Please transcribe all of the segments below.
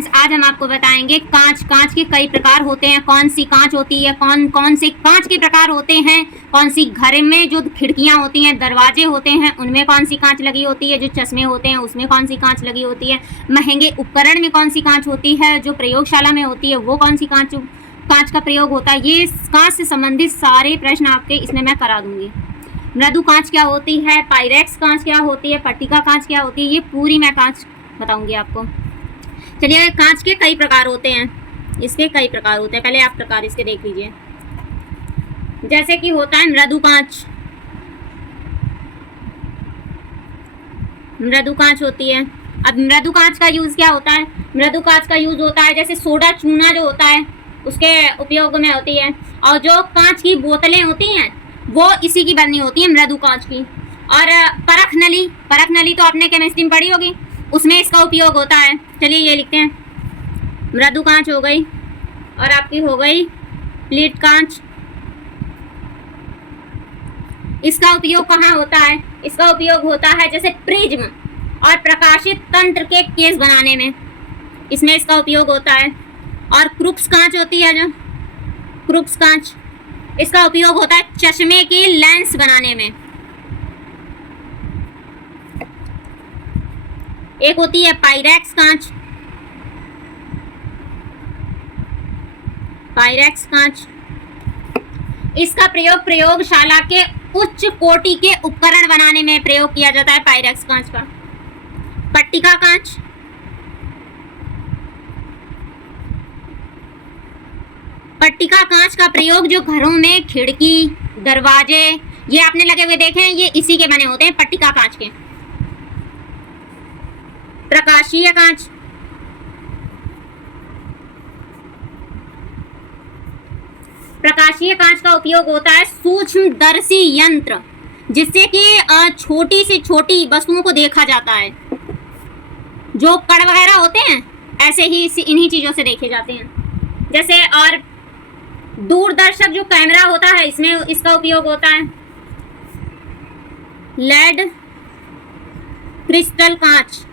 Students, आज हम आपको बताएंगे कांच के कई प्रकार होते हैं, कौन सी कांच होती है, कौन से कांच के प्रकार होते हैं, कौन सी घर में जो खिड़कियां होती हैं, दरवाजे होते हैं, उनमें कौन सी कांच लगी होती है, जो चश्मे होते हैं उसमें कौन सी कांच लगी होती है, महंगे उपकरण में कौन सी कांच होती है, जो प्रयोगशाला में होती है वो कौन सी कांच का प्रयोग होता है। ये कांच से संबंधित सारे प्रश्न आपके इसमें मैं करा दूंगी। मृदु कांच क्या होती है, पाइरेक्स कांच क्या होती है, पट्टिका कांच क्या होती है, ये पूरी मैं कांच बताऊंगी आपको। चलिए, कांच के कई प्रकार होते हैं, इसके कई प्रकार होते हैं। पहले आप प्रकार इसके देख लीजिए। जैसे कि होता है मृदु कांच, मृदु कांच होती है। अब मृदु कांच का यूज क्या होता है, मृदु कांच का यूज होता है जैसे सोडा चूना जो होता है उसके उपयोग में होती है, और जो कांच की बोतलें होती हैं वो इसी की बनी होती है, मृदु कांच की। और परख नली तो आपने केमिस्ट्री में पढ़ी होगी, उसमें इसका उपयोग होता है। चलिए ये लिखते हैं, मृदु कांच हो गई, और आपकी हो गई प्लेट कांच। इसका उपयोग कहाँ होता है, इसका उपयोग होता है जैसे प्रिज्म और प्रकाशित तंत्र के केस बनाने में, इसमें इसका उपयोग होता है। और क्रूक्स कांच होती है, जो क्रूक्स कांच, इसका उपयोग होता है चश्मे के लेंस बनाने में। एक होती है पाइरेक्स कांच, पाइरेक्स कांच, इसका प्रयोग प्रयोगशाला के उच्च कोटि के उपकरण बनाने में प्रयोग किया जाता है, पाइरेक्स कांच का। पट्टिका कांच, पट्टिका कांच का प्रयोग जो घरों में खिड़की, दरवाजे, ये आपने लगे हुए देखे हैं, ये इसी के बने होते हैं, पट्टिका कांच के। प्रकाशीय कांच, प्रकाशीय कांच का उपयोग होता है सूक्ष्मदर्शी यंत्र, जिससे कि छोटी से छोटी वस्तुओं को देखा जाता है। जो कण वगैरह होते हैं ऐसे ही इन्हीं चीजों से देखे जाते हैं। जैसे और दूरदर्शक जो कैमरा होता है, इसमें इसका उपयोग होता है। लेड क्रिस्टल कांच,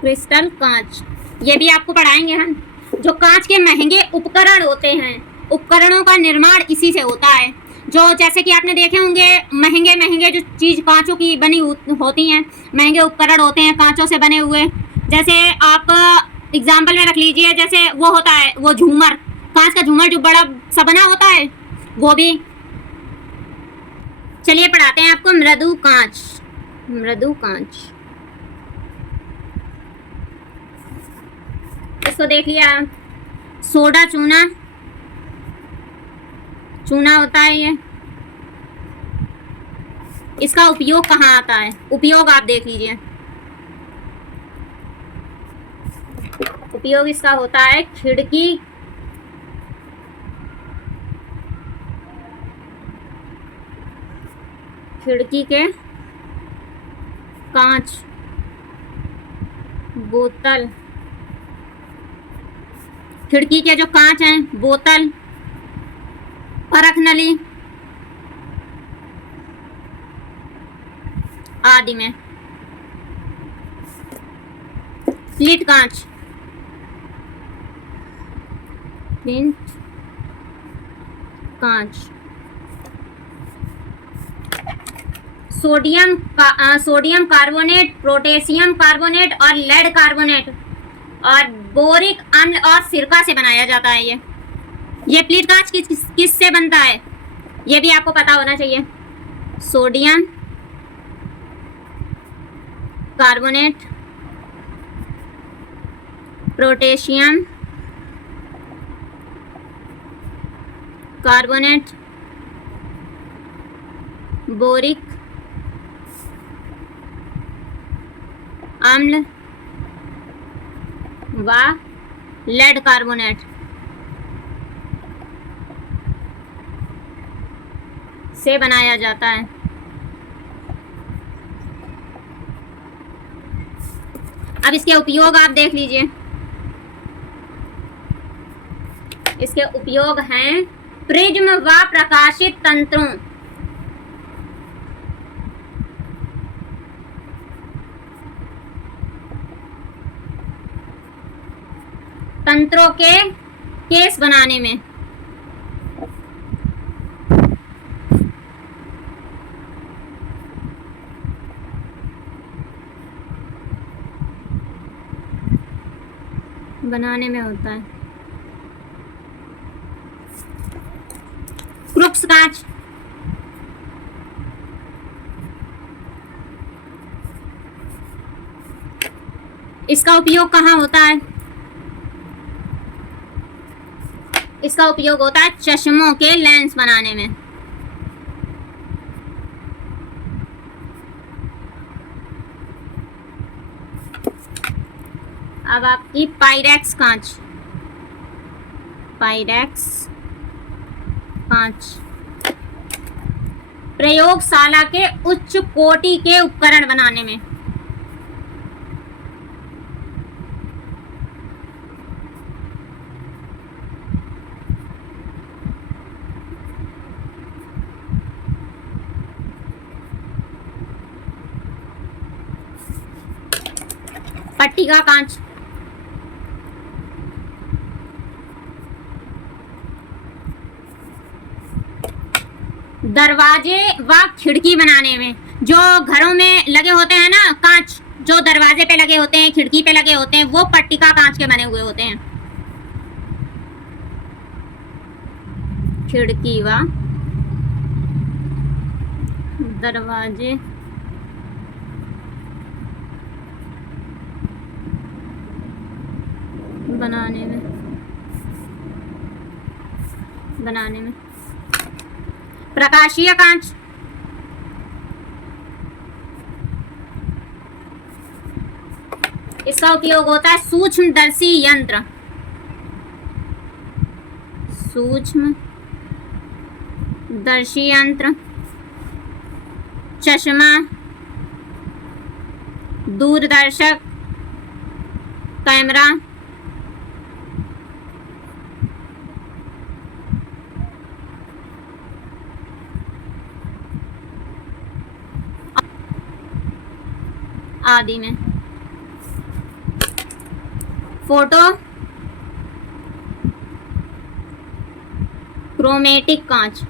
क्रिस्टल कांच ये भी आपको पढ़ाएंगे हम। जो कांच के महंगे उपकरण होते हैं, उपकरणों का निर्माण इसी से होता है। जो जैसे कि आपने देखे होंगे महंगे जो चीज कांचों की बनी होती हैं, महंगे उपकरण होते हैं कांचों से बने हुए। जैसे आप एग्जाम्पल में रख लीजिए, जैसे वो होता है वो झूमर, कांच का झूमर जो बड़ा सा बना होता है, वो भी। चलिए पढ़ाते हैं आपको मृदु कांच। मृदु कांच, इसको देख लिया। सोडा चूना, चूना होता है ये, इसका उपयोग कहाँ आता है, उपयोग आप देख लीजिए। उपयोग इसका होता है खिड़की, खिड़की के कांच, बोतल, खिड़की के जो कांच हैं, बोतल, परख नली आदि में। स्लिट कांच, स्लिट कांच, सोडियम कार्बोनेट, पोटेशियम कार्बोनेट और लेड कार्बोनेट और बोरिक अम्ल और सिरका से बनाया जाता है। ये प्लेट कांच किस से बनता है, ये भी आपको पता होना चाहिए। Sodium carbonate, potassium carbonate, boric अम्ल व लेड कार्बोनेट से बनाया जाता है। अब इसके उपयोग आप देख लीजिए। इसके उपयोग हैं प्रिज्म व प्रकाशित तंत्रों, तंत्रों के केस बनाने में। बनाने में होता है। क्रुक्स कांच, इसका उपयोग कहाँ होता है? इसका उपयोग होता है चश्मों के लेंस बनाने में। अब आपकी पायरेक्स कांच, पायरेक्स कांच प्रयोगशाला के उच्च कोटि के उपकरण बनाने में। पट्टिका कांच, दरवाजे व खिड़की बनाने में। जो घरों में लगे होते हैं ना कांच, जो दरवाजे पे लगे होते हैं, खिड़की पे लगे होते हैं, वो पट्टिका कांच के बने हुए होते हैं। खिड़की व दरवाजे बनाने में। प्रकाशीय कांच, इसका उपयोग होता है सूक्ष्मदर्शी यंत्र, सूक्ष्मदर्शी यंत्र, चश्मा, दूरदर्शक, कैमरा, आदि में। फोटो क्रोमेटिक कांच,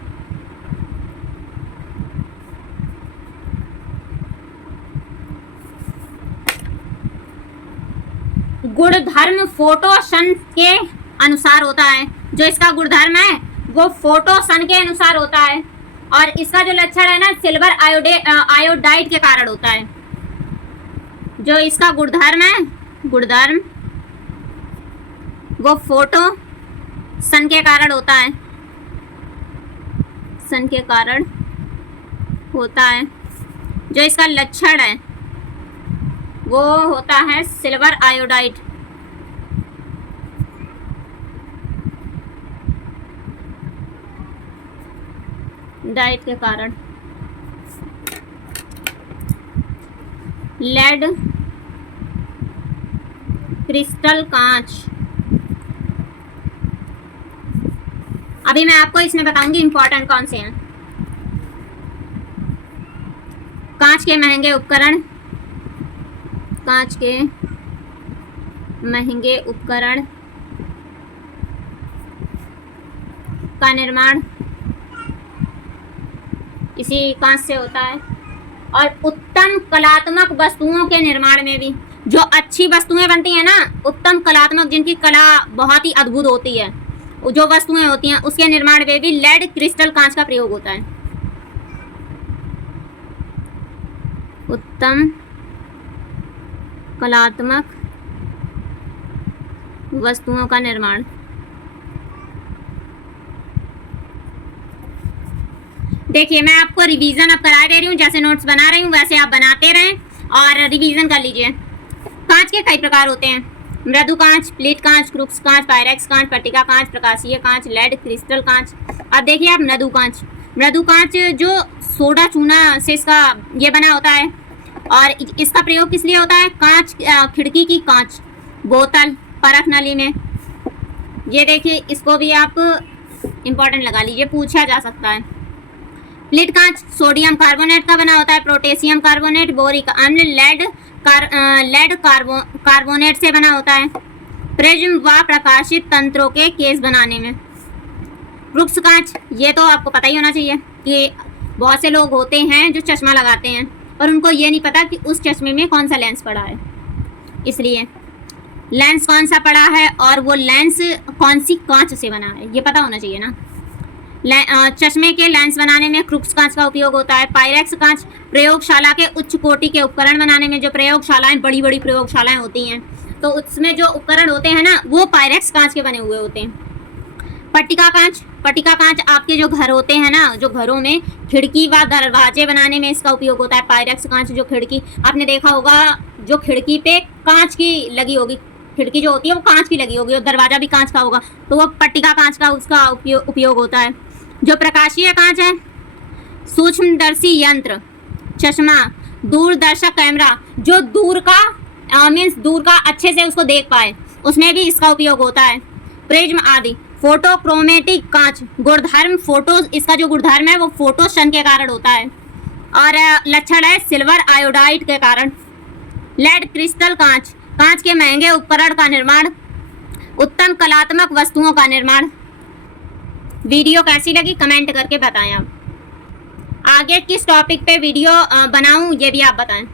गुणधर्म फोटो सन के अनुसार होता है। जो इसका गुणधर्म है वो फोटो सन के अनुसार होता है, और इसका जो लक्षण है ना सिल्वर आयोडाइड के कारण होता है। जो इसका गुणधर्म है, गुणधर्म वो फोटो सन के कारण होता है, सन के कारण होता है। जो इसका लक्षण है वो होता है सिल्वर आयोडाइड। डाइट के कारण। लेड क्रिस्टल कांच, अभी मैं आपको इसमें बताऊंगी इंपॉर्टेंट कौन से हैं। कांच के महंगे उपकरण, कांच के महंगे उपकरण का निर्माण इसी कांच से होता है। और उत्तम कलात्मक वस्तुओं के निर्माण में भी, जो अच्छी वस्तुएं बनती हैं ना, उत्तम कलात्मक, जिनकी कला बहुत ही अद्भुत होती है, जो वस्तुएं होती हैं, उसके निर्माण में भी लेड क्रिस्टल कांच का प्रयोग होता है। उत्तम कलात्मक वस्तुओं का निर्माण। देखिए मैं आपको रिवीजन अब करा दे रही हूँ, जैसे नोट्स बना रही हूँ वैसे आप बनाते रहें और रिवीजन कर लीजिए। कांच के कई प्रकार होते हैं, मृदु कांच, प्लेट कांच, क्रुक्स कांच, पायरेक्स कांच, पट्टिका कांच, प्रकाशीय कांच, लेड क्रिस्टल कांच। अब देखिए आप मृदु कांच। मृदु कांच जो सोडा चूना से इसका ये बना होता है, और इसका प्रयोग किस लिए होता है? कांच, खिड़की की कांच, बोतल, परख नली में। ये देखिए इसको भी आप इम्पोर्टेंट लगा लीजिए, पूछा जा सकता है। प्लेट कांच सोडियम कार्बोनेट का बना होता है, पोटेशियम कार्बोनेट, बोरिक अम्ल, लेड कार्बोनेट से बना होता है। प्रिज्म व प्रकाशित तंत्रों के केस बनाने में। क्रूक्स कांच, ये तो आपको पता ही होना चाहिए कि बहुत से लोग होते हैं जो चश्मा लगाते हैं और उनको ये नहीं पता कि उस चश्मे में कौन सा लेंस पड़ा है, इसलिए लेंस कौन सा पड़ा है और वो लेंस कौन सी कांच से बना है, ये पता होना चाहिए ना। चश्मे के लेंस बनाने में क्रूक्स कांच का उपयोग होता है। पायरेक्स कांच, प्रयोगशाला के उच्च कोटि के उपकरण बनाने में, जो प्रयोगशालाएं बड़ी बड़ी प्रयोगशालाएं होती हैं तो उसमें जो उपकरण होते हैं ना वो पायरेक्स कांच के बने हुए होते हैं। पट्टिका कांच, पट्टिका कांच आपके जो घर होते हैं ना, जो घरों में खिड़की व दरवाजे बनाने में इसका उपयोग होता है। पायरेक्स कांच, जो खिड़की आपने देखा होगा, जो खिड़की पे कांच की लगी होगी, खिड़की जो होती है वो कांच की लगी होगी और दरवाजा भी कांच का होगा, तो वो पट्टिका कांच का उसका उपयोग होता है। जो प्रकाशीय कांच है, सूक्ष्मदर्शी यंत्र, चश्मा, दूरदर्शक कैमरा, जो दूर का मीन्स दूर का अच्छे से उसको देख पाए, उसमें भी इसका उपयोग होता है। प्रिज्म आदि। फोटोक्रोमेटिक कांच, गुणधर्म फोटो, इसका जो गुणधर्म है वो फोटो शन के कारण होता है और लक्षण है सिल्वर आयोडाइड के कारण। लेड क्रिस्टल कांच, कांच के महंगे उपकरण का निर्माण, उत्तम कलात्मक वस्तुओं का निर्माण। वीडियो कैसी लगी कमेंट करके बताएं। आप आगे किस टॉपिक पे वीडियो बनाऊं ये भी आप बताएं।